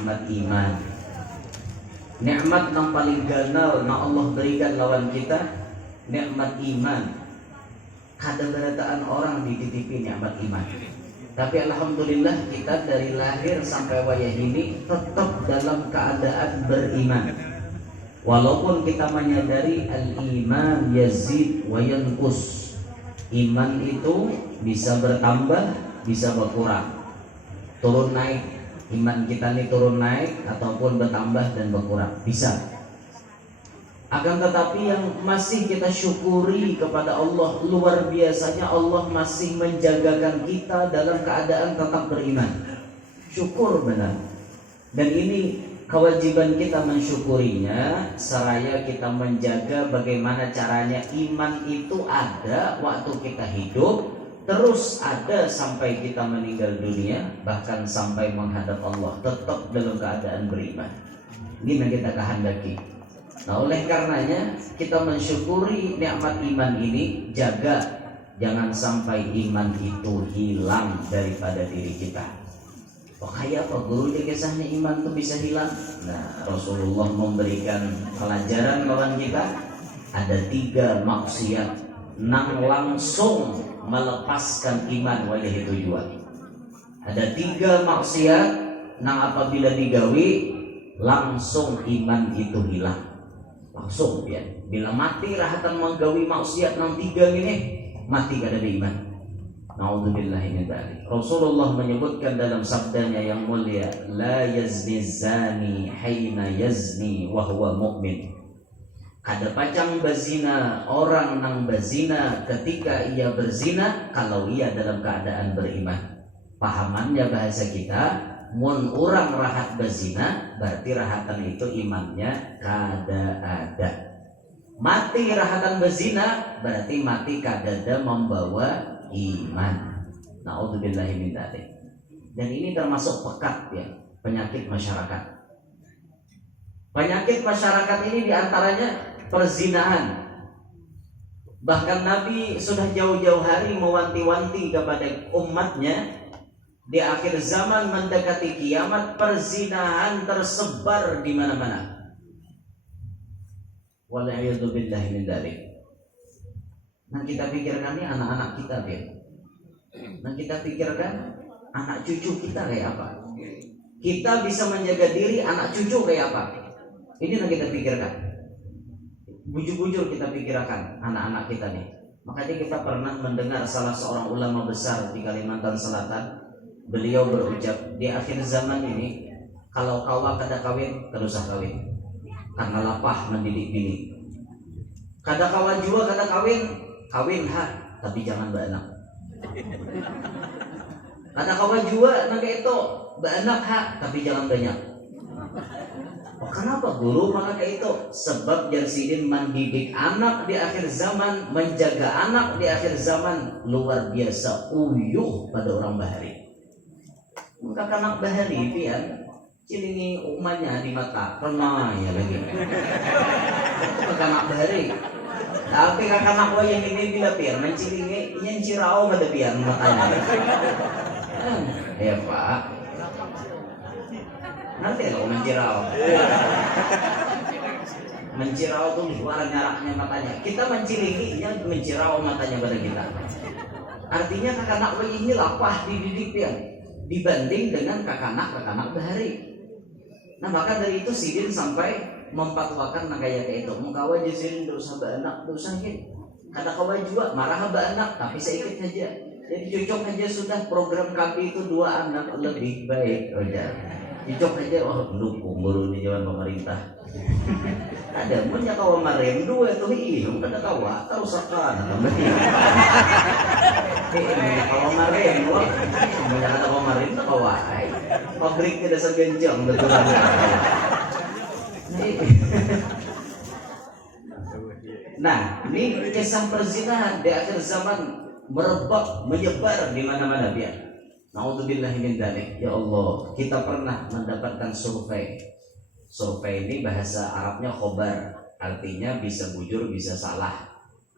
nikmat iman. Nikmat yang paling ganal na Allah berikan lawan kita nikmat iman. Kadang-kadang orang dititipi nikmat iman. Tapi alhamdulillah kita dari lahir sampai wayah ini tetap dalam keadaan beriman. Walaupun kita menyadari al-iman yazid wa yanqus. Iman itu bisa bertambah, bisa berkurang. Turun naik. Iman kita ini turun naik ataupun bertambah dan berkurang. Bisa. Akan tetapi yang masih kita syukuri kepada Allah, luar biasanya Allah masih menjagakan kita dalam keadaan tetap beriman. Syukur benar. Dan ini kewajiban kita mensyukurinya, seraya kita menjaga bagaimana caranya iman itu ada waktu kita hidup, terus ada sampai kita meninggal dunia, bahkan sampai menghadap Allah, tetap dalam keadaan beriman. Ini yang kita kehendaki. Nah, oleh karenanya kita mensyukuri nikmat iman ini, jaga jangan sampai iman itu hilang daripada diri kita. Oh, kayak apa guru dia kisahnya iman itu bisa hilang? Nah, Rasulullah memberikan pelajaran lawan kita. Ada 3 maksiat nang langsung melepaskan iman wajah itu juga. Ada 3 maksiat nang apabila digawi langsung iman itu hilang. Langsung ya. Bila mati rahatan menggawi maksiat nang 3 ini, mati kada ada iman. Nauzubillah min dzalik. Rasulullah menyebutkan dalam sabdanya yang mulia, la yazni zani haina yazni wa huwa mu'min. Kada pacang bazina orang nang bazina ketika ia berzina kalau ia dalam keadaan beriman. Pahamannya bahasa kita, mun orang rahat bazina berarti rahatan itu imannya kada ada. Mati rahatan bazina berarti mati kada ada membawa iman. Nauzubillahi min dzalik. Dan ini termasuk pekat ya, penyakit masyarakat. Penyakit masyarakat ini diantaranya perzinahan. Bahkan Nabi sudah jauh-jauh hari mewanti-wanti kepada umatnya, di akhir zaman mendekati kiamat perzinahan tersebar di mana-mana. Wal'iyadzubillahi min dzalik. Nah, kita pikirkan ini anak-anak kita, Biar. Nah, kita pikirkan anak cucu kita kayak apa. Kita bisa menjaga diri, anak cucu kayak apa. Ini yang kita pikirkan. Bujur-bujur kita pikirkan anak-anak kita nih. Makanya kita pernah mendengar salah seorang ulama besar di Kalimantan Selatan. Beliau berucap, di akhir zaman ini kalau kawa kada kawin, kada usah kawin. Karena lapah mendidik bini. Kada kawa jua kada kawin, kawin ha, tapi jangan beranak. Kada kawa jua naga itu beranak ha, tapi jangan banyak. Oh, kenapa guru maka kayak itu? Sebab Jarsidin mendidik anak di akhir zaman, menjaga anak di akhir zaman luar biasa uyuh pada orang bahari. Kakak anak bahari pian cilingi umanya di mata pernah ya lagi. Kakak anak bahari. Tapi kakak anak yang ini bila pian mencilingi nyen cirau pada pian matanya. Ya Pak. Nanti kalau mencirau. Mencirau tuh luar nyaraknya matanya. Kita mencilinginya mencirau matanya pada kita. Artinya kakak anak ini lapah dididik pian dibanding dengan kakanak bahari. Nah, maka dari itu Sidin sampai memfatwakan kayak itu. Mengkawa jazin dosa anak dosa hit. Kada kawa juga marah anak tapi sedikit saja. Jadi cocok aja sudah program kami itu 2 anak lebih baik aja. Cocok aja dukung guru di jalan pemerintah. Ada punya kawa marem 2 tuh kada kawa terus akan kalau kemarin, banyak kata kemarin tuh kawai. Pabriknya dasar genjang betul aja. Nah, ini kisah perzinahan di akhir zaman merebak, menyebar di mana-mana biar. Nauzubillahi min dzalik. Ya Allah, kita pernah mendapatkan survei. Survei ini bahasa Arabnya khobar, artinya bisa bujur, bisa salah.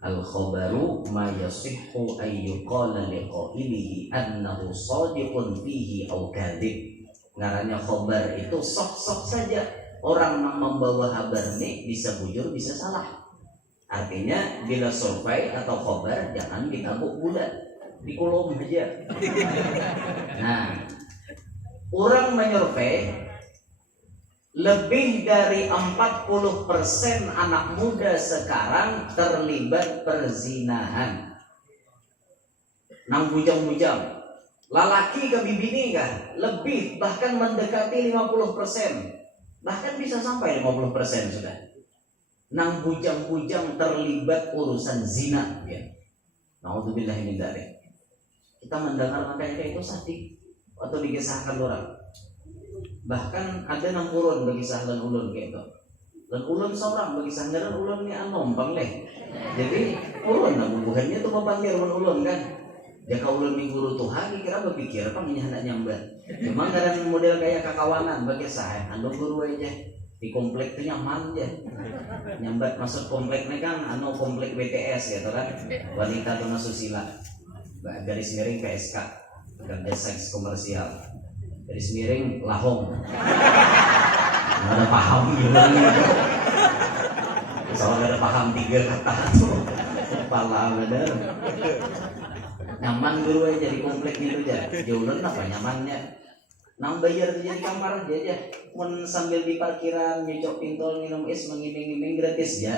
Al-khabaru ma yasihhu ayyuqala liqa'ilihi annahu sadiqun fihi aw kadhib. ngarannya khobar itu sok-sok saja orang yang membawa kabar ini bisa bujur bisa salah. Artinya bila survei atau khobar jangan ditabuk bulat, dikulum aja. Nah, orang menyurvei lebih dari 40% anak muda sekarang terlibat perzinahan. Nang bujang-bujang lalaki ke bibini kan lebih, bahkan mendekati 50%, bahkan bisa sampai 50% sudah. Nang bujang-bujang terlibat urusan zina ya. Naudzubillah min dzalik. Kita mendengar makanya itu sakit atau dikisahkan orang. Bahkan ada nang urun bagi sahlan ulun gitu. Dan ulun seorang bagi sahlan ulun ni anompang leh. Jadi ulun nang bubuhannya tuh mepanggil ulun kan. Jika ulun ni guru Tuhan kira berpikir apa ini hendak nyambat. Cuma kadang model kayak kakawanan bagi saya, anu guru aja di komplek itu nyaman aja. Nyambat masuk kompleknya kan anu komplek BTS gitu kan. Wanita Tuna Susila. Garis miring PSK, kerja seks komersial. Garis miring lahong. Nggak ada paham gitu. Soalnya nggak ada paham 3 kata tuh. Kepala bener. Nyaman guru aja di komplek gitu aja. Jualan apa nyamannya? Nang bayar jadi kamar aja. Mun sambil di parkiran nyocok pintol minum es mengiming-iming gratis ya.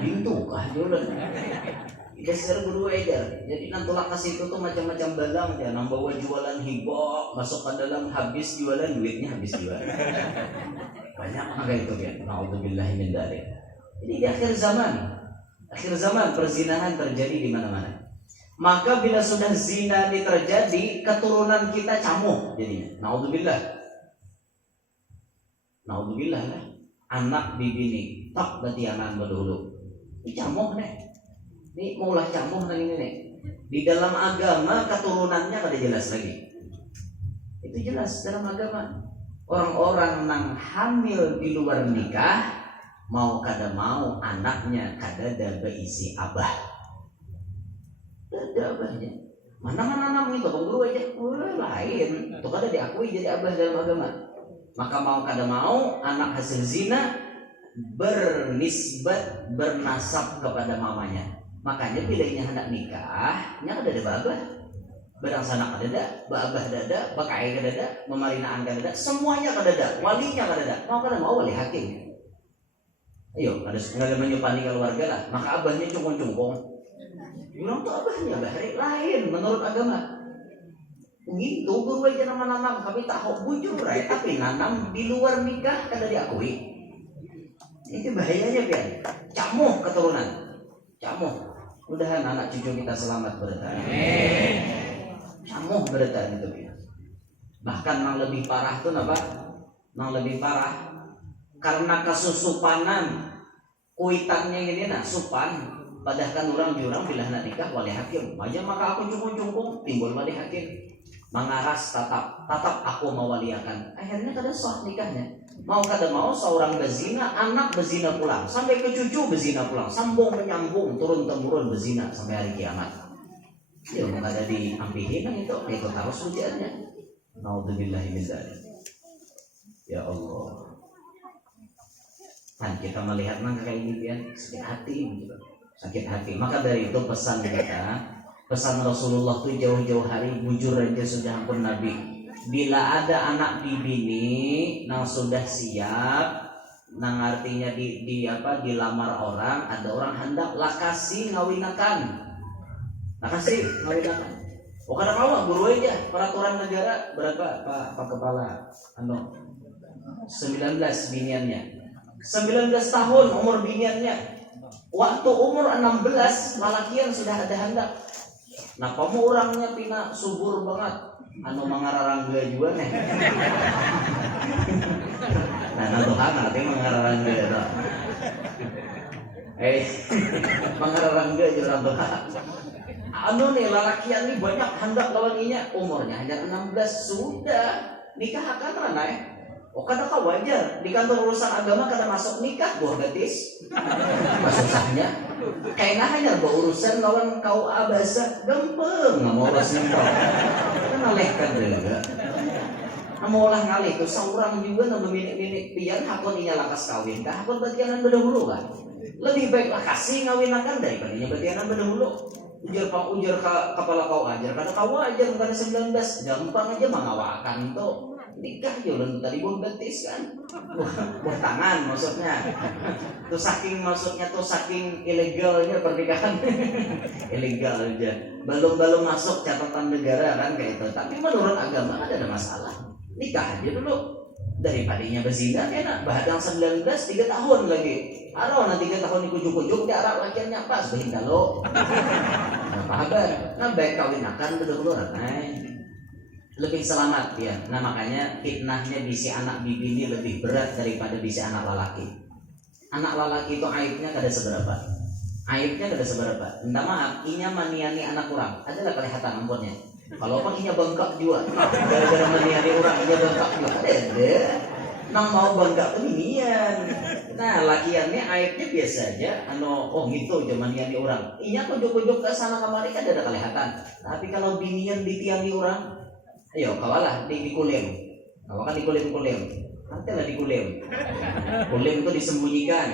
Pintu kah jualan? Geser guru aja. Jadi nantolak ke situ tuh macam-macam balang ya. Nang bawa jualan hibok masuk ke dalam, habis jualan duitnya habis jualan. Banyak kayak itu ya. Naudzubillahi min dzalik. Jadi di akhir zaman perzinahan terjadi di mana-mana. Maka bila sudah zina ini terjadi, keturunan kita camuh jadinya. Naudzubillah lah. Anak bibini tak berarti anak berdulu. Ini camuh nih. Ini maulah camuh lagi nih. Di dalam agama keturunannya kada jelas lagi. Itu jelas dalam agama. Orang-orang yang hamil di luar nikah, mau kada mau anaknya kada ada berisi abah. Ada abahnya. Mana itu guru aja. Lain. Itu kada diakui jadi abah dalam agama. Maka mau kada mau anak hasil zina bernisbat bernasab kepada mamanya. Makanya bilanya hendak nikah, nya kada ada babah. Barang sanak kada ada, babah kada ada, bakai kada ada, memarinaan kada ada, semuanya kada ada, walinya kada ada. Mau kada mau wali hakim. Ayo, ada menyupani keluarga lah. Maka abahnya cungkung-cungkung. Bilang tuh abahnya bahari lain menurut agama. Begitu guru aja nama-nama kami tahu bujur tapi nanam di luar nikah kada diakui. Itu bahayanya kan. Camuh keturunan. Camuh. Mudahan anak cucu kita selamat bertahan. Camuh bertahan itu ya. Bahkan yang lebih parah tuh apa? Yang lebih parah karena kesusupanan kuitannya ini nak supan. Padahal kan orang jurang bila nak nikah wali hakim. Aja maka aku cungkung-cungkung timbul wali hakim. Mengaras tatap aku mau waliakan. Akhirnya kada sah nikahnya. Mau kada mau seorang bezina, anak bezina pulang, sampai ke cucu bezina pulang, sambung menyambung turun temurun bezina sampai hari kiamat. Ya mau kada diampihin itu harus ujiannya. Naudzubillahi min dzalik. Ya Allah. Kan kita melihat nang kayak gitu ya, sakit hati gitu. Sakit hati. Maka dari itu pesan kita, pesan Rasulullah tuh jauh-jauh hari bujur aja sudah ampun Nabi. Bila ada anak bibini nang sudah siap, nang artinya dilamar orang, ada orang hendak lakasi ngawinakan. Lakasi ngawinakan. Oh kadang awak guru aja peraturan negara berapa Pak Kepala 19 biniannya. 19 tahun umur biniannya. Waktu umur 16 lalakian sudah ada hendak. Nah kamu orangnya pina subur banget. Mangararangga juga nih. Nah Tuhan nanti mengararangga itu. Mengararangga juga Tuhan. Nih lalakian nih banyak hendak lawanginya. Umurnya hanya 16 sudah nikah akan ranai. Oh kada kau wajar di kantor urusan agama kada masuk nikah buah gadis masuk sahnya kayaknya hanya berurusan lawan kau abasa gempeng nggak mau urus nikah kan alehkan juga Namun olah ngalih itu seorang juga namun minik-minik pian hakon inya lakas kawin kah hakon batianan berdahulu kan. Lebih baiklah kasih ngawinakan daripada inya batianan berdahulu. Ujar kepala kau ajar kada kau ajar kada 19 gampang aja mengawakan itu nikah jualan tadi buah betis kan buah tangan maksudnya tuh saking ilegalnya pernikahan ilegal aja belum masuk catatan negara kan kayak itu tapi menurut agama ada masalah nikah aja dulu daripadanya berzina enak bahadang 19 3 tahun lagi aro nanti 3 tahun dikujuk-kujuk di arah lakiannya pas behinda lo apa kabar nah baik kawin akan dulu lebih selamat ya. Nah makanya fitnahnya bisi anak bibi ini lebih berat daripada bisi anak lelaki. Anak lelaki itu aibnya kada seberapa. Minta maaf, inya maniani anak kurang. Adalah kelihatan ampunnya. Kalau apa inya bengkak juga. Gara-gara maniani orang inya bengkak juga. Ada. Nang mau bengkak peminian. Nah lakiannya aibnya biasa aja. Gitu aja maniani orang. Inya kujuk-kujuk ke sana kemari kan ada kelihatan. Tapi kalau binian ditiangi orang ayo kawalah dikulim. Kawakan dikulim. Nantilah dikulim. Kulim itu disembunyikan.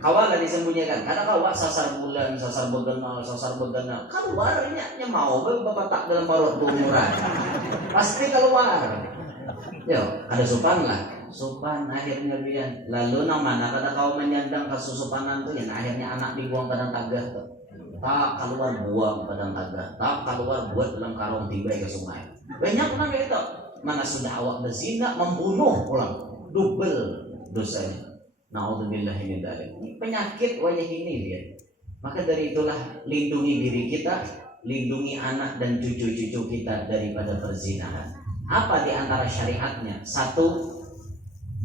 Kawalah disembunyikan. Karena kawak sasar bulan, sasar begana. Keluarnya mau bapak tak dalam parut umuran. Pasti keluar. Yo, ada sopan lah. Sopan akhirnya biar. Lalu nang mana kada kau menyandang kesusupanan tuh yang akhirnya anak dibuang ke dalam tagah tuh. Tak keluar buang padang tagah. Tak keluar buat dalam karung tiba ke sungai. Banyak orang kayak itu. Mana sudah awak berzina membunuh pulang double dosanya. Naudzubillahi min dzalik. Penyakit wajah ini dia. Maka dari itulah lindungi diri kita, lindungi anak dan cucu-cucu kita daripada perzinahan. Apa di antara syariatnya? Satu,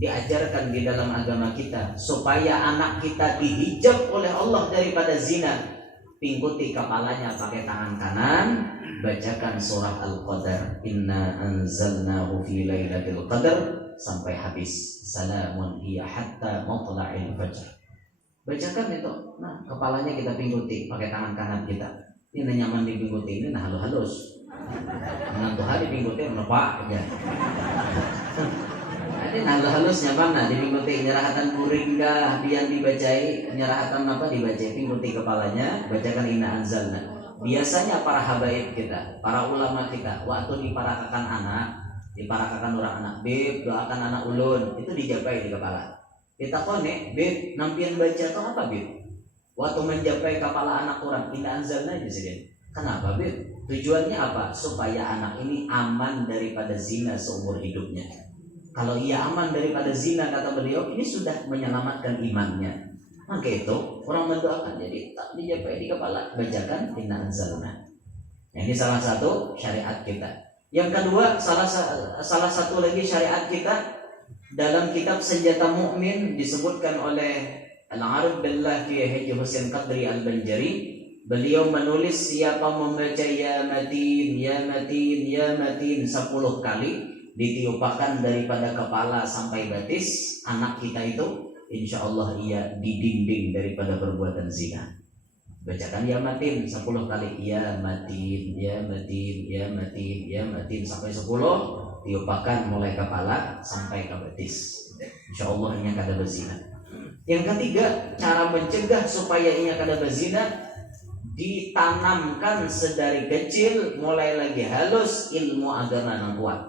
diajarkan di dalam agama kita supaya anak kita dihijab oleh Allah daripada zina. Pingkuti kepalanya pakai tangan kanan, bacakan surat Al-Qadar, inna anzalnahu fi lailatul qadar sampai habis. Salamun hiya hatta matla'il fajr. Bacakan itu. Nah, kepalanya kita pingkuti pakai tangan kanan kita. Ini nyaman dipingkuti ini nah halus. Dengan Tuhan dipingkuti menepak aja. Ini halus-halusnya mana dipingkuti nyerahatan kuring kah biar dibacai nyerahatan apa dibacai pingkuti kepalanya bacakan inna anzalna. Biasanya para habaib kita, para ulama kita waktu diparakakan orang anak beb doakan anak ulun itu dijapai di kepala. Kita konek beb nampian baca atau apa beb? Waktu menjapai kepala anak orang inna anzalna aja sih. Kenapa beb? Tujuannya apa? Supaya anak ini aman daripada zina seumur hidupnya. Kalau ia aman daripada zina kata beliau ini sudah menyelamatkan imannya. Maka itu orang mendoakan jadi tak dijapai di kepala bacakan inna anzalna. Ini salah satu syariat kita. Yang kedua salah satu lagi syariat kita dalam kitab Senjata Mukmin disebutkan oleh Al-Arif Billah fi Haji Husain Qadri Al-Banjari. Beliau menulis siapa membaca ya matin ya matin ya matin 10 kali ditiupakan daripada kepala sampai batis anak kita itu insya Allah ia didinding daripada perbuatan zina. Bacakan ya matin 10 kali ya matin ya matin ya matin ya matin sampai 10 tiupakan mulai kepala sampai ke batis. Insya Allah ia kada berzina. Yang ketiga cara mencegah supaya ia kada berzina ditanamkan sedari kecil mulai lagi halus ilmu agama yang kuat.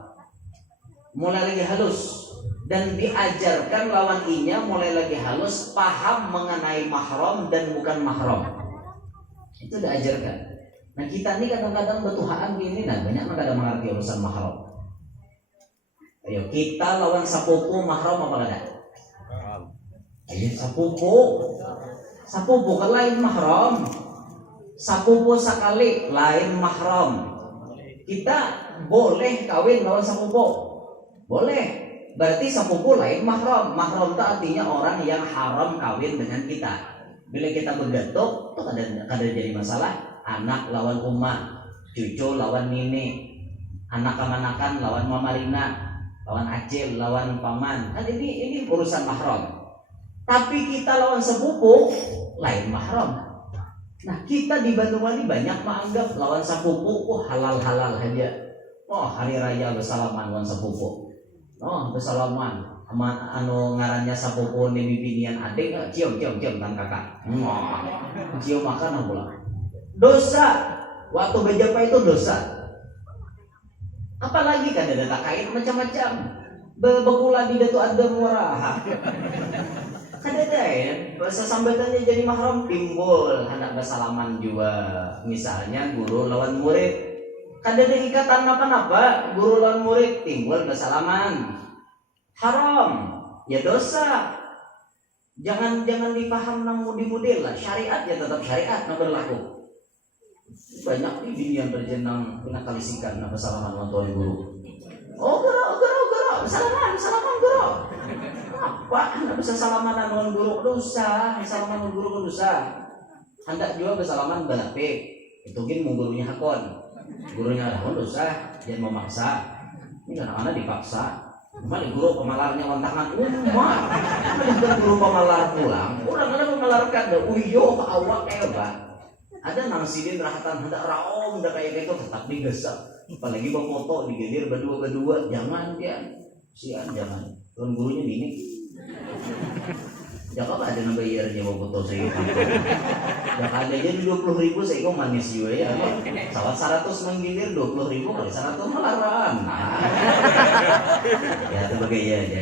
Mulai lagi halus dan diajarkan lawan inya mulai lagi halus paham mengenai mahram dan bukan mahram. Itu diajarkan. Nah kita ini kadang-kadang betuhaan gini nah banyak orang kadang mengerti urusan mahram. Ayo kita lawan sapupu mahram apa kada? Ayo sapupu kan lain mahram. Sapupu sekali lain mahram. Kita boleh kawin lawan sapupu. Boleh, berarti sepupu lain mahram. Mahram itu artinya orang yang haram kawin dengan kita. Bila kita bergatuk, itu kada jadi masalah. Anak lawan uma, cucu lawan nini, anak kemanakan lawan mama Rina, lawan acil, lawan paman. Kan ini urusan mahram. Tapi kita lawan sepupu lain mahram. Nah kita di Bandung ini banyak menganggap lawan sepupu halal aja. Oh hari raya bersalaman lawan sepupu. Oh, bersalaman anu ngarannya sapopo ni bibinian adik cium kan kakak. Cium makan pula. Dosa. Waktu bejapa itu dosa. Apalagi kan ada kait macam-macam. Bekula di datu ada murah. Kadada ya, sesambatannya jadi mahram timbul hendak bersalaman juga. Misalnya guru lawan murid. Kadada ikatan apa-apa, guru lawan murid timbul bersalaman. Haram, ya dosa. Jangan dipaham nang mudi-mudi lah. Syariat ya tetap syariat nah berlaku. Banyak ini yang berjenang kena kalisikan nah bersalaman nonton guru. Oh guru, salaman guru. Apa hendak bisa salaman dengan guru dosa, salaman dengan guru dosa. Hendak juga bersalaman balape. Itu gin mau gurunya hakon. Gurunya ada dosa, jangan memaksa. Ini anak-anak dipaksa. Mali guru pemalarnya wantangan umat. Mali guru pemalar pulang. Orang ada pemalarkan dah uyo awak hebat. Ada nang sidin rahatan hendak raom dah kayak gitu tetap digesak. Apalagi berfoto digelir berdua-berdua, jangan dia. Sian jangan. Tuan gurunya bini. Jangan ada yang bayar dia mau foto saya. Jangan ada aja 20.000 saya kok manis juga ya. Salah 100 menggilir 20.000 kali 100 melarang. Ya itu bagaya aja.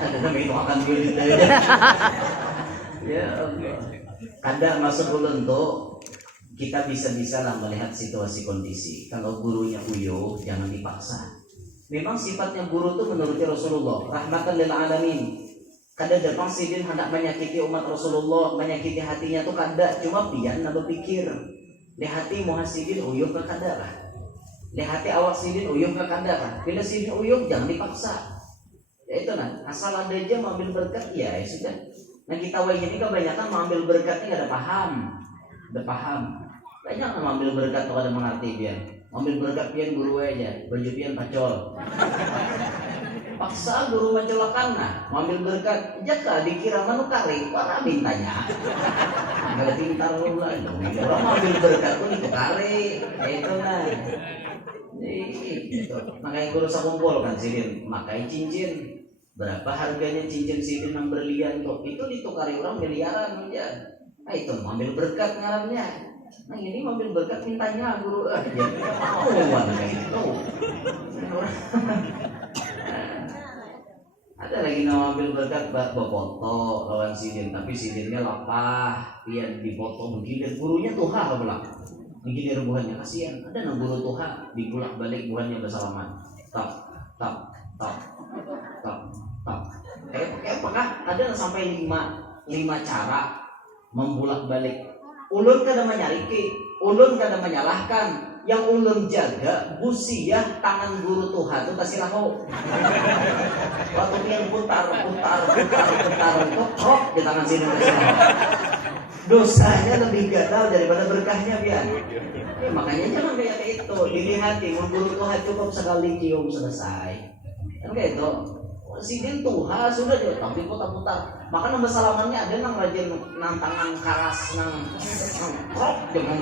Ada namanya itu akan gue gitu aja. Ya Allah. Kadang masuk untuk kita bisa lah melihat situasi kondisi. Kalau gurunya uyo jangan dipaksa. Memang sifatnya guru itu menurut Rasulullah rahmatan lil alamin. Kada datang sidin hendak menyakiti umat Rasulullah, menyakiti hatinya tuh kada, cuma pian nak berpikir. Di hati muhasidin uyuh ke kada lah. Di hati awak sidin uyuh ke kada lah. Bila sidin uyuh jangan dipaksa. Ya itu nah, asal ada aja mengambil berkat ya sudah. Nah kita wajib ini kebanyakan mengambil berkatnya kada paham. Ada paham. Banyak mengambil berkat tuh kada mengerti pian. Ambil berkat pian guru aja, baju pian pacol. Paksa guru mencolakan nah, ambil berkat, jaka dikira manu kari, para mintanya. Kalau pintar lu lah, orang ambil berkat pun itu kari, itu nah. Gitu. Makanya guru sakumpul kan sidin, makai cincin. Berapa harganya cincin sidin yang berlian tuh? Itu ditukari orang miliaran aja. Nah itu ambil berkat ngarannya. Nah ini mobil berkat mintanya guru jadi mau kayak gitu. Ada lagi nama mobil berkat foto lawan sidin tapi sidinnya lapah dia dipoto menggilir gurunya tuha belak menggilir buahnya kasihan. Ada nama guru tuha dibulak balik buahnya bersalaman tak kayak apakah ada sampai lima cara membulak balik. Ulun kada menyariki, ulun kada menyalahkan. Yang ulun jaga busiah tangan guru Tuhan itu kasih raho. Waktu yang putar itu krok di tangan sini kasih raho. Dosanya lebih gatal daripada berkahnya biar. Ya, makanya jangan kayak itu. Dilihati, guru Tuhan cukup sekali cium selesai. Kan kayak itu. Sidin Tuhan sudah dia tapi putar-putar. Bahkan nama salamannya ada nang rajin nang tangan keras nang krok jangan